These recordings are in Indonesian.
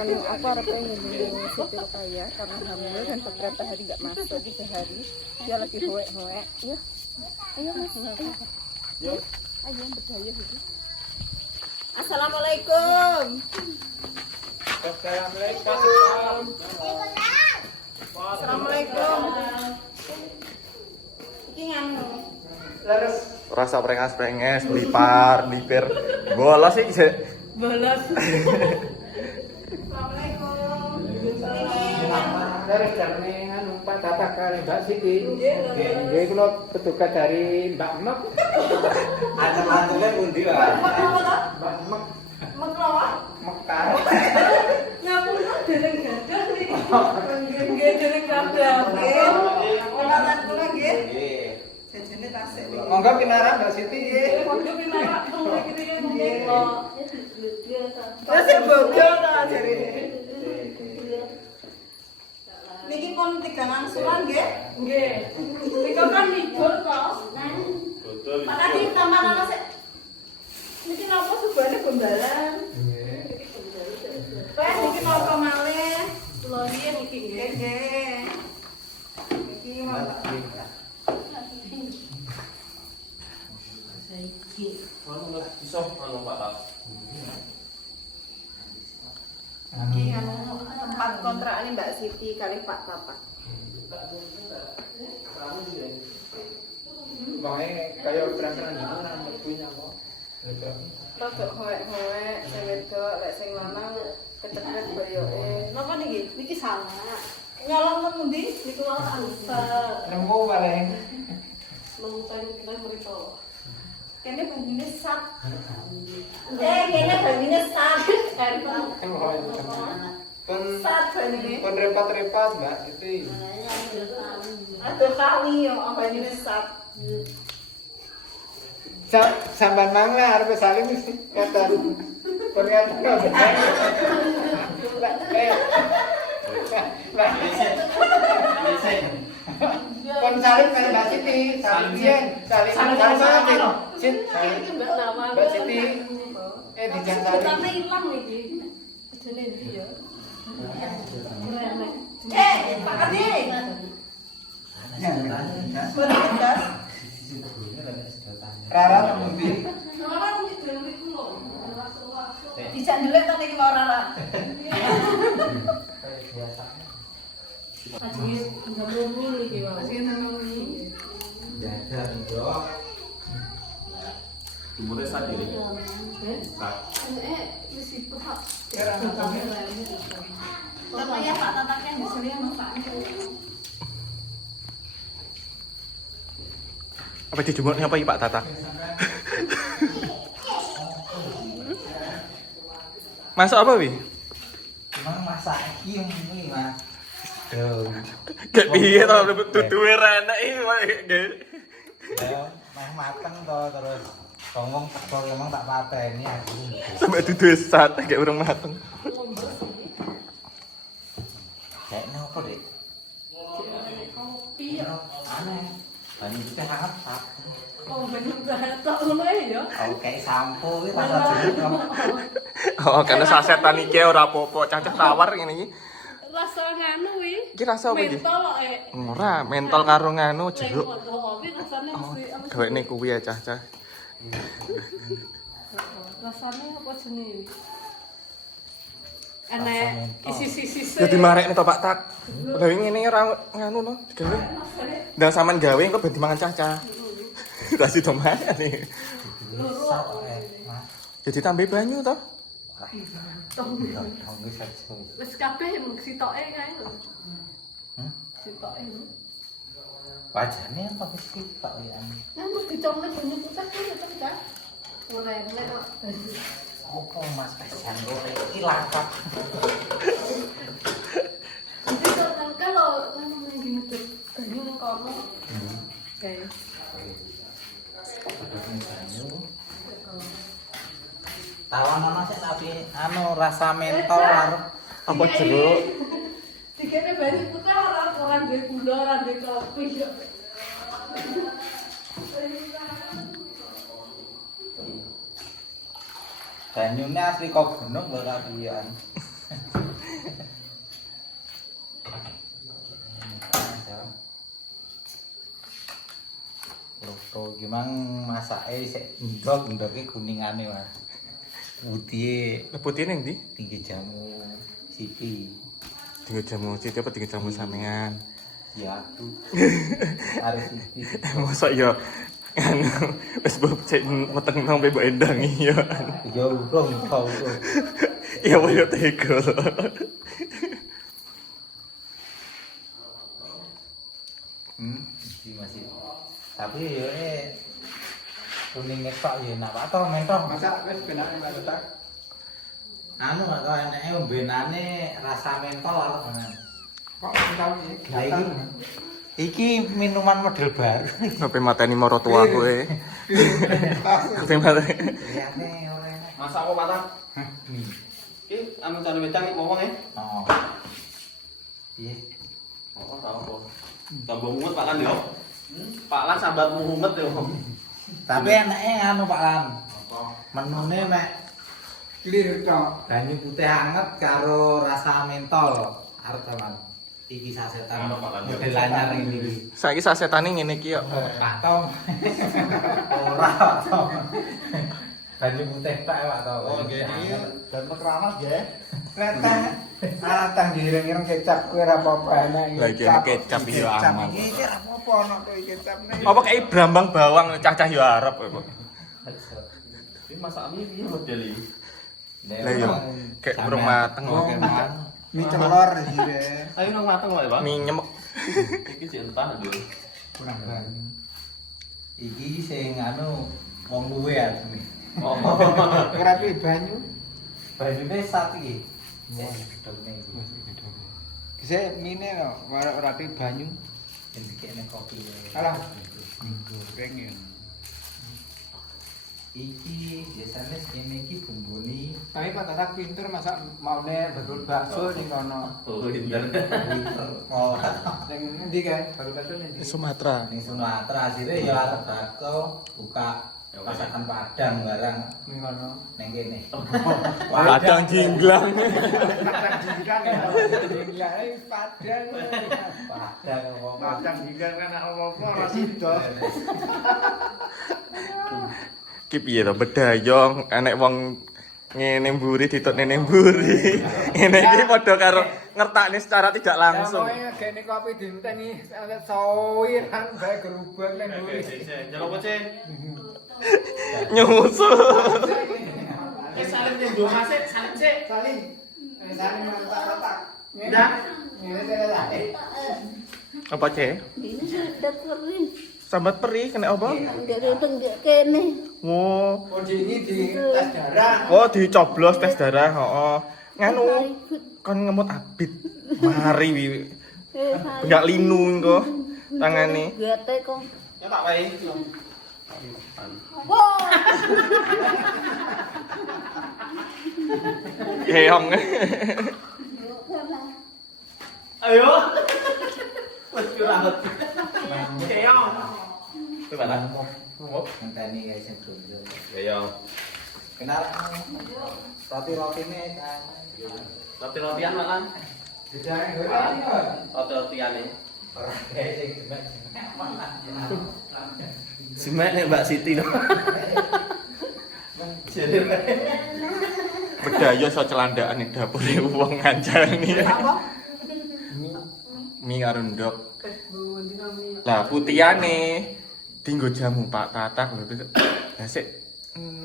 aku harap pengen Siti Rokaya karena hamil dan beberapa hari nggak masuk 3 hari dia lagi hoek ya ayo mas ayo berdaya gitu. Assalamualaikum. Assalamualaikum. Iki nganu Rasa prengas-prenges, lipir, bolos sih bisa. bolos. Dari jane anu Pak Tatak kali Mbak Siti. Nggih kula petugas dari Mbak Mek. Ada mantune pundi, Pak? Mbak Mek Meklawa. Mekar. Ngapura dereng gadah niki. Nggih dereng gadah. Nggih. Olahan kula nggih. Nggih. Jajane tasik niki. Monggo pinarak Mbak Siti. Nggih, monggo pinarak monggo iki nggih. Wes bojo ta jarine. Niki pun 3 angsuran nggih? Nggih. Nika kan libur kok. Betul. Makane tambah ana sik. Niki napa subane gombalan? Nggih. Wes niki napa malih? Kula riyen niki nggih. Nggih. Niki Iki anu tempat kontrakan Mbak Siti kali Pak Tapak. Wonge kaya terang-terang gimana punya kok. Rodok hoek-hoek, sing wedok, lek sing lanang kecepet boyoke. Napa niki? Niki salah. Nyolong nang pundi? Niku wae ansel. Nemu paling. Memutan kita merito. Kene bumine sat. Kene bumine sat. Pun Sat bumine. pun repot-repot Mbak Siti. Aduh kali yo bumine sat. Sampan mangga arep saling mesti kata. Ternyata benar. Kon saling kali Mbak Siti, saling biyen, saling saling. Mbak Siti. Dijak saling. Tapi ilang iki. Jane ndi ya? Pak Adi. Boleh gas. Rara nembe. Rara mesti dhewe kulo. Dijak ndelik ta niki mau Rara. Aji ngomong iki wae. Aji ngomong iki. Jajar, Bro. Umure sak iki. Sak. Wis itu Pak. Tapi ya Pak Tataknya di sini Pak. Apa dijemurnya apa iki Pak Tata? Masuk apa, Wi? Emang masak iki ini, Mas. Kayak piye to duduhe renek iki nggih. Ya, meh mateng to terus ngomong tekol emang tak pateni aku. Sampai duduhe sat kayak urung mateng. Kayak nopo, Dik? Kopi ya. Aneh. Banyu iki hangat tak. Oh, bener tok ngono ya. Oh, kayak sampo iki rasa jeruk. Oh, karena sasetan iki ora apa-apa, cacah tawar ngene iki. Rasa nganu wi. Iki rasa apa iki? Mentol Ora, mentol karo nganu jeruk. Kopi rasane Oh, mesti gawene kuwi ya cah-cah. rasane apa jenenge? Enek isi-sisi. Ya dimarekne to Pak Tak. Lah ngene ora nganu no, digawe. Ndang sampean gawe engko ben dimangan cah-cah. Ra sido mangan. Mas. Ya ditambahi banyu to. Wis kabeh mung sitoke kae lho. Sitoke lho. Wajane apa wis sitok ya. Kan dicomne banyu putih kan cocok. Ora enek kok. Opo Mas kasihan goreng iki lakap. Jadi kalau gini tuh banyu ning kono. Kayak Tawon ana sik tapi anu rasa mentol karo Apa jeruk? dikene banyu putih ora duwe gula, ora duwe kopi. banyune asli kok gunung lho kapian. gimana masake sik ndok-ndoke kuningane Mas. Putih Putih ning ndi? tinggi jamu Siti. Tinggal jamu Siti apa tinggal jamu sampean? Ya tuh. Harus Siti. Masa ya anu wis cek meteng nang mbok endang iya. Ya urung tau. Ya wae tega. Iki masih. Tapi yo kuning ketok ya enak Pak toh mentok. Masa wis benar enggak letak. Anu kok enake ombenane rasa mentol arep tenan. Kok tahu iki? Lah iki minuman model baru. Sampe mateni maratuwa kowe. Sampe mateni. Liyane ora enak. Masak apa patah? Iki anu cari wedang iki wong e. Oh. Piye? Oh, tau apa. Tambah mumet Pak Lan yo. Pak Lan sambat mumet yo. Tapi enake anu Pak Lan. Apa? Menune mek Clear tok. banyu putih anget karo rasa mentol. Arep teman. Iki sasetan Anu, Pak Lan. model anyar ini. Saiki sasetane ngene iki yo. Pak Tom. Ora Pak Tom. Banyu putih Pak Pak Tom. Oh, gini dan keramas ya. Leteh. Atang direng-ireng kecap kuwi ora apa-apa enak iki. Lah, iki enak kecap iki yo aman. Iki ora apa-apa ono kuwi kecap nih. Apa kayak brambang bawang cacah yo arep kok. Iki masak mie piye model iki? Lah yo kayak burung mateng Oh, kok. mie celor jire. Ayo nang mateng wae, Pak. Mie nyemek. Iki sik entah lho. Kurang banget. Iki sing anu wong luwe ya. Oh. Ora pi banyu. Banyune sat iki. Gedone iki. Bisa mine no, ora pi banyu. Sing dikene kopi. Alah. Pengen. Iki biasanya segini iki bumbuni Tapi Pak Tatak pinter masak maune betul bakso ning kono. Oh, pinter. oh Ning endi kae? Baru bakso ning ndi? Sumatera. ning Sumatera asline ya arep bakso buka masakan Padang barang Ning kono. ning kene. Padang jinglang. Padang jikan ya. Gila Padang. Padang wong Padang jikan kan apa-apa ora sida. Ki piye to bedayong enek wong ngene mburi dituk nene mburi. Ngene iki padha karo ngertakne secara tidak langsung. Ya moe gene kopi dinteni sawiran bae gerubak ning mburi. Jaluk pece. Nyusul. Salim ning do masih salim sik. Saling. Saling mantap-mantap. Ndak. Ngene salah. Apa ce? Ini sudah perih. Sambat perih kena apa? Enggak datang enggak kene. Oh. Oh di tes darah. Oh dicoblos tes darah, heeh. Nganu kon ngemut abit. Mari wi. Enggak linu engko tangane. Gate kok. Ya tak wae. Wow. Keong. Ayo. Wes kiraat. Keong. Coba lah. ngenteni guys sing dondo. Keong. Kenal roti-rotine kan. Roti-rotian makan. Dijare goreng ya. Roti-rotian e. Ora kayak sing gemek. Semek nek Mbak Siti no. Jadi Bedaya so celandaan ning dapure wong ngancani. Apa? Mie karo ndok. Lah putihane dinggo jamu Pak Tatak lho. Lah sik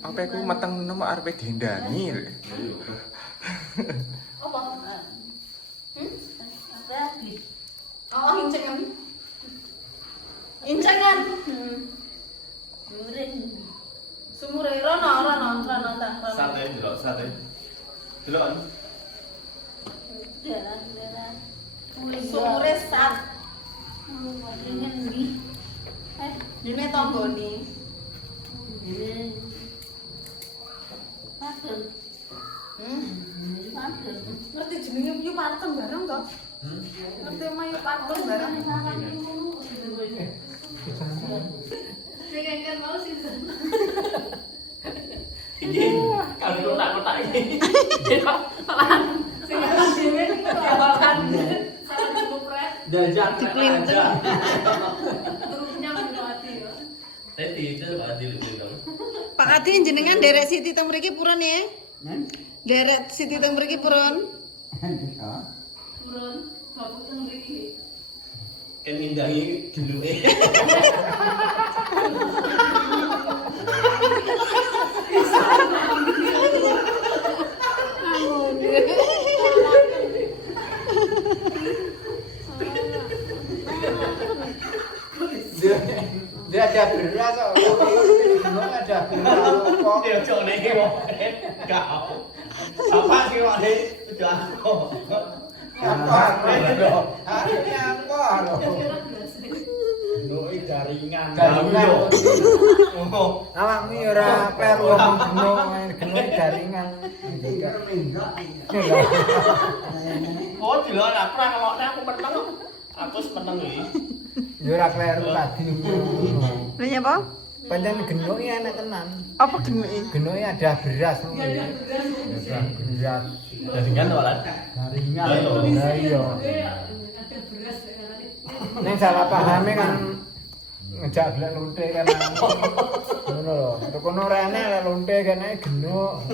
apa iku meteng nemu arepe diendani. Apa? Apa lagi? Oh, incengan. Incengan. Muring. Sumure rono. sate delok sate. Delok. Dalan. Sumure sat. Muringen di. Dene tanggone. Padel. Padel. Ngerti jenenge piye patung bareng to? Ngerti mayu patung bareng. Sing kan mau sih. Iki kan kotak-kotak iki. Sing ana dhewe iki kebalan. Sampe kupret. Jajak aja. Truknya mati ya. Tadi itu Pak Adil itu. Pak Adi jenengan derek Siti teng mriki purun ya? Derek Siti teng mriki purun? Purun. Bapak teng mriki. Kan ngindangi duluke. Dia ada beras kok. Ada beras kok. Dia cok nek wong kau. Apa sih kok nek udah aku. Jaringan. Awakmu ora kleru geno jaringan. Oh, dilok aku ora ngelokne aku meneng. Aku wis meneng iki. Ya ora kleru tadi. Lha nyapa? Pancen genoke enak tenan. Apa genuke? Genoke ada beras. Ada beras. Jaringan to, Lan. Jaringan. Lah iya. Nek salah pahame kan ngejak gelek lonte kan. Ngono lho. Tekono rene lek lonte kene genuk.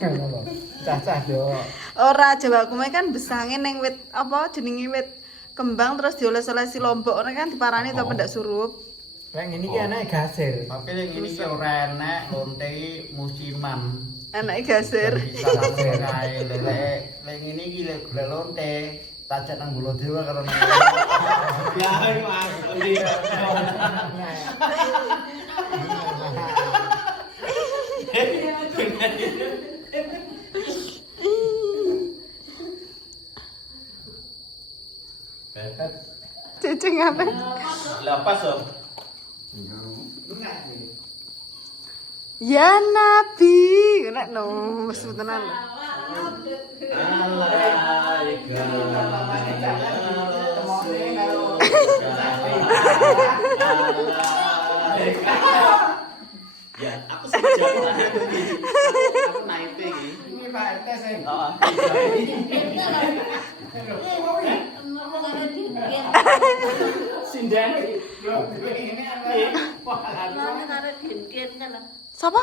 Ngono lho. Cah-cah yo. Ora Jawa kume kan besange ning wit apa jenenge wit kembang terus dioles-olesi lombok ngono kan diparani to pendak surup. Lek ngene iki anake gasir. Tapi yang ini ki ora enak, lonte iki musiman. Anake gasir. Gasir kae lek ngene iki lek golek lonte, tajak nang Gula Dewa karo nang. Lah iku asli. Cicing apa? Lepas Om. Ya Nabi, nek no wis tenan. Ya, aku setuju. Aku naik iki. Ini Pak RT sing. Sinden. Sapa?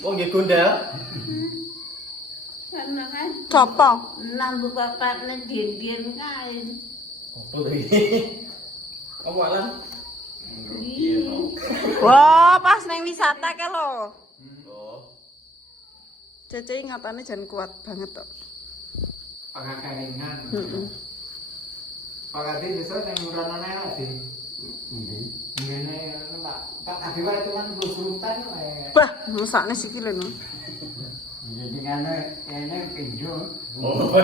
Wong nggih gondel. Copo? Nambah bapaknya dien-dien kain. Apa to iki? Apa Lan? Wah, pas neng wisata ke lo. Oh. Cece ingatannya jangan kuat banget kok. Pangakaringan. Pakati besok yang murah-murah lagi. Ngene tak ade wae tuan kesurutan wae. Bah, mesakne sikile no. Jadi ngene pinjo. Oh.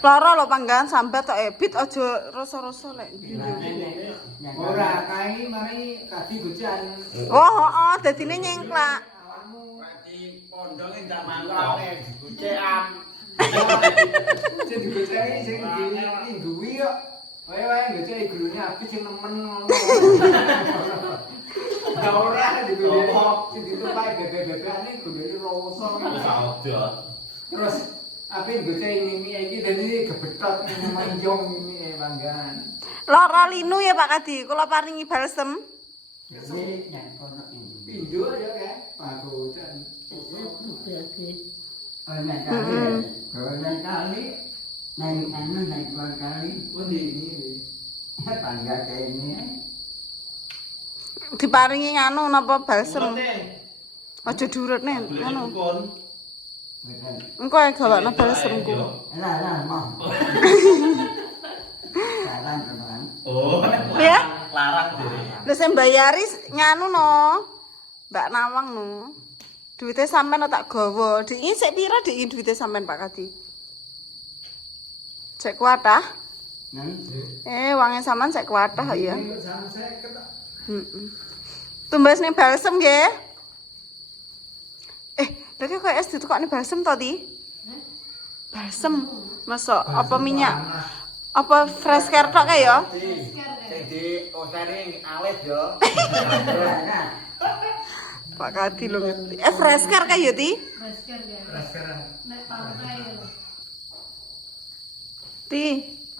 Lara lo panggan sambat tok ebit aja rasa-rasa lek. Ora kae mari kadi gojan. Oh, heeh, dadine nyengklak. Awakmu Di pondonge ndak mangkok digocekan. sing digoceki sing duwi kok. Wae goceki glune apik sing nemen ngono. Ya ora digoceki sing ditumpaki bebek-bebekane glune roso. Sauda. Terus apik goceki mimi iki dadi gebetot menjong mimi panggan. Lara linu ya Pak Kadi, kula paringi balsem. Ini nek ono pinjo ya kan. Aku jan. Kali naik anu naik dua kali Oh ini. tangga kayak ini Diparingi nganu napa balsem. Aja diurutne ngono. Engko ae gawakno balsemku. lah mau sekarang teman Oh. Ya? Larang dhewe. Lah sing bayari nganu no. Mbak Nawang no. Duite sampean tak gawa. Diki sik pira diki duite sampean Pak Kadi? Sik kuatah? Wange sampean sik kuatah ya. Heeh. Tumbas ning balsem nggih. Lha kok es ditukokne balsem to, Ti? Balsem. Masuk apa minyak? Apa fresh care tok kae ya? Sing di osare alit yo. Pak Kadi lho ngerti. Fresh care kae ya, Ti? Ti.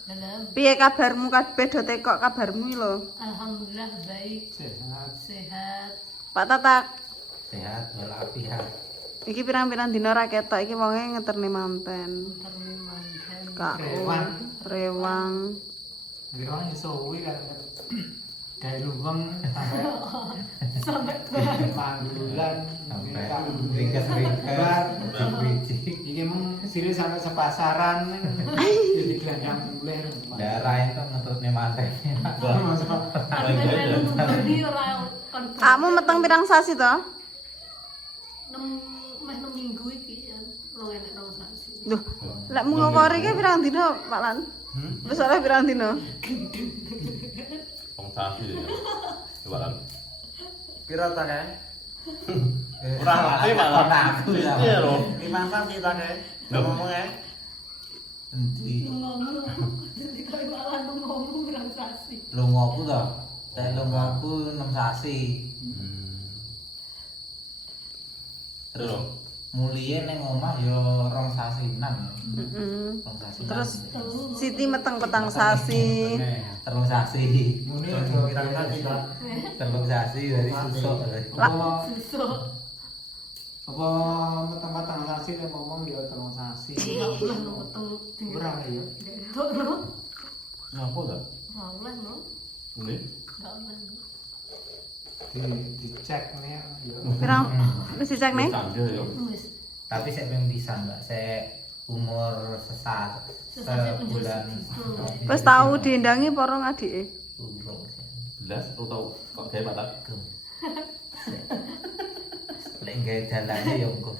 Dalam. Piye kabarmu kabeh do tekok kabarmu lho? Alhamdulillah baik, Sehat. sehat. Pak Tatak, Sehat walafiat. iki pirang-pirang dina ra ketok iki wonge ngeterne manten. Termantan. Kak Rewang. Rewang. Rewang iso kuwi kan gawe lubang Sampai panggulan Sampai ringkes-ringkes biji. iki mung sile sampai sepasaran jadi gelandang mulai Darah itu ngetutnya mantai. Kamu meteng pirang sasi to? 6 minggu iki ya. Rong enek rong sasi. Duh, lek mu ngokori ki pirang dina, Pak Lan? Wis ora pirang dina? Wong sasi ya. Coba kan. Piro ta kae? Ora ngerti malah. Aku ya. Iya lho. 5 sasi ta kae. Ngomong ya. Endi? Ngomong. Jadi kalau malah ngomong berang sasi. Lungoku to. Saya lungoku 6 sasi. Terus mulie ning omah ya 2 sasinan. Heeh. 2 sasinan. Terus Siti meteng petang sasi. 3 sasi. muni Pirang sasi ta. 3 sasi dari susuk. apa Susuk. apa metang-metang sasi nek ngomong ya telung sasi Enggak boleh no peteng. ora ya Enggak no. Ngapa ta? Enggak boleh no. Ini. Enggak boleh. dicek nih ya Pirang wis dicek nih? Canggih ya. Wis. Tapi saya belum bisa mbak, saya umur sebulan. Wis tau diendangi porong adike. Urung. Belas tau kok gawe Pak Tak. Lek gawe dalane ya engko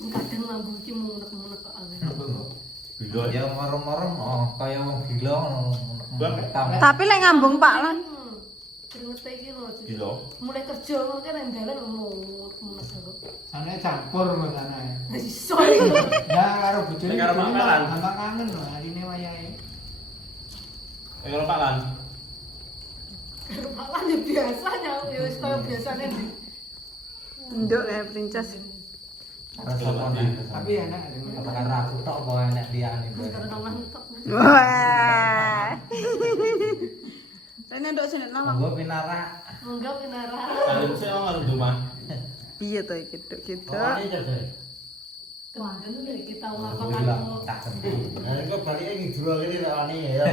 Kadang lambu iki munek-munek kok ale. Bila ya moro-moro kaya wong gila ngono. Tapi lek ngambung Pak Lan, Keringetnya iki lho. Gila. Mulai kerja ngono kan nang dalan munek kok. sana campur kok sana Iso. ya karo bojone Nek karo Pak Lan. tambah kangen lho arine wayahe Kalau Pak Lan. Malah ya biasanya ya wis kaya biasane ndi. nduk ya princess. tapi enak Apa karena aku tok apa enak liyane. Karena mantap. Wah. Rene nduk sini nama. Monggo pinara. Enggak pinara. Kalian sih orang rumah. Iya to iki nduk gitu. Kemarin udah kita Gila, makan tak sempit. Nah, itu baliknya ngidul ini tak wani ya.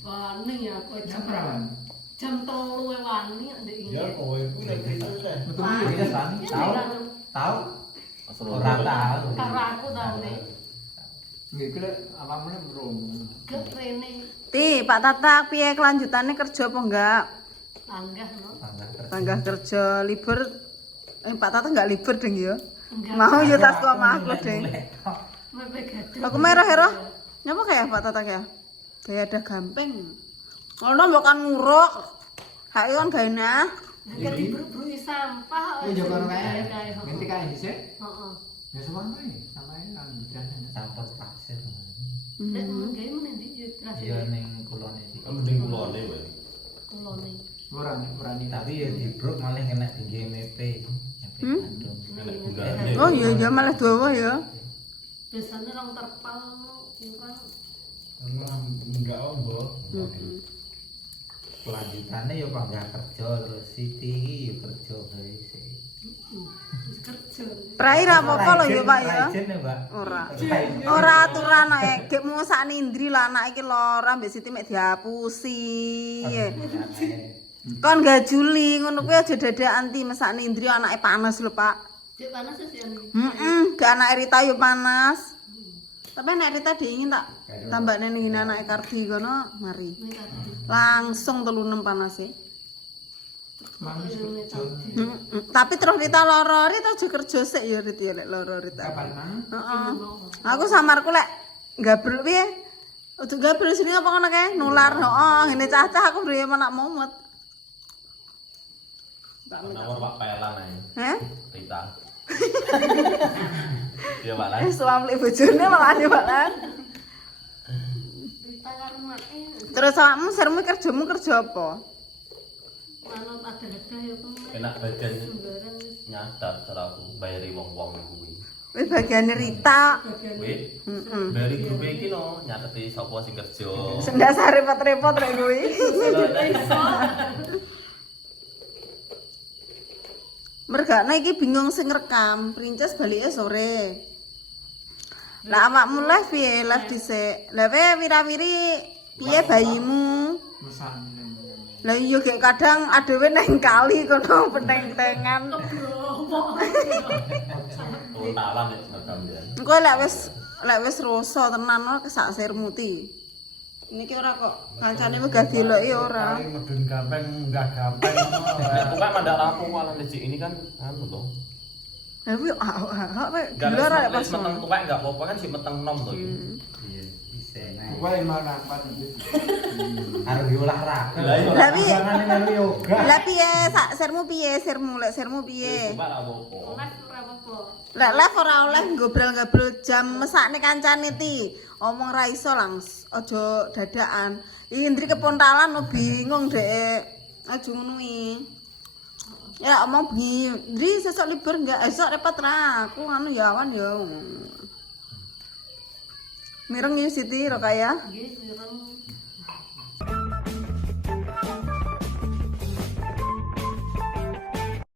wani ya aku jam berapa jam 3 wani ndek iki. Ya, kowe iku nek itu teh. betul Iya, San. Tahu? Tahu? Ora tahu. Karo aku tahu nih. nggih kira awakmu nek mrono Ke Rene Ti, Pak Tatak piye kelanjutannya kerja apa enggak? langgah no. Tanggah kerja libur. Pak Tatak enggak libur deng ya. Enggak. Mau ya tas kok maaf lho deng. Mepe gaduh. Aku merah hero. Nyapa kayak Pak Tatak ya? Gaya ada gampang. Ngono mbok kan nguruk. Hak iki kan gaene. Jadi buru-buru sampah. ini jokono kae. kae ganti kae dhisik Heeh. ya sampai nang hujan Campur pasir. Nek gawe meneh ndi ya Iya ning kulone iki. Mending kulone wae. kulone. ora ni Tapi ya dibruk malah kena tinggi mepe. Enak gulane. Oh iya ya malah dawa ya. Biasanya orang terpal itu kan Enggak ombo. Kelanjutannya ya panggah kerja terus Siti iki ya kerja gawe sih. wis kerja. Prai ra apa-apa lho ya Pak ya. Rajin ya, Mbak. Ora. Ora aturan gekmu sak nindri lah anak iki lara mbek Siti mek dihapusi. Kon gak juli ngono kuwi aja dadakan ti mesak nindri anake panas lho Pak. Cek panas sih yang Gak anak Rita yo panas. Tapi anak Rita diingin tak tambahne ning anake Kardi kono mari. ini tadi. Langsung 36 panas e. Manis Ini tadi. Tapi terus Rita lara, Rita aja kerja sik ya Rita ya lek lara Rita. kapan nang Heeh. Aku samarku lek gabruk piye? Udah gabruk sini apa ngono kae? Nular. Heeh, ngene cah-cah aku beri anak momot. Nomor Pak Pelan ae. Heh? Rita. Iya Pak Lan. Suami bojone malah ya Pak Lan. Kita karena Terus awakmu sermu kerjamu kerja apa? manut ada ya kan Enak badan sembarang nyadar cara aku bayari wong-wong kuwi. Wis bagiane Rita. Kuwi Heeh. dari grup iki no nyateti sapa sing kerja. Sendak repot-repot rek kuwi. Mergane iki bingung sing rekam, Princess balike sore. Lah awakmu live piye? Live dhisik. Lah kowe wira-wiri piye bayimu? Lah iya gek kadang adewe nang kali kono peteng-tengan. Talan ya rekam ya. Engko lek wis rasa tenan kok sak sirmu ti. Niki ora kok kancane megah deloki ora. Paling medun gampang, munggah gampang. Pokoknya mandak rampung malah lecik ini kan anu to. Lah kuwi Enggak gila rek pas. meteng tuwek enggak apa-apa kan si meteng nom to iki. Iya, bisa nah. Gua yang mau nampak Harus diolahraga. Lah iya. Lah piye? jangan melu yoga. Lah piye sak sirmu piye? Lek sirmu piye? Coba lah apa-apa. Lek live ora oleh ngobrol-ngobrol jam mesakne kancane ti. Omong ra iso langs, aja dadakan. Indri kepontalan no bingung dek. Aja ngono iki. Ya omong bengi, Indri sesuk libur enggak? Esok repot ra. Aku anu ya awan ya. Mireng ya Siti Rokaya. Nggih, sireng.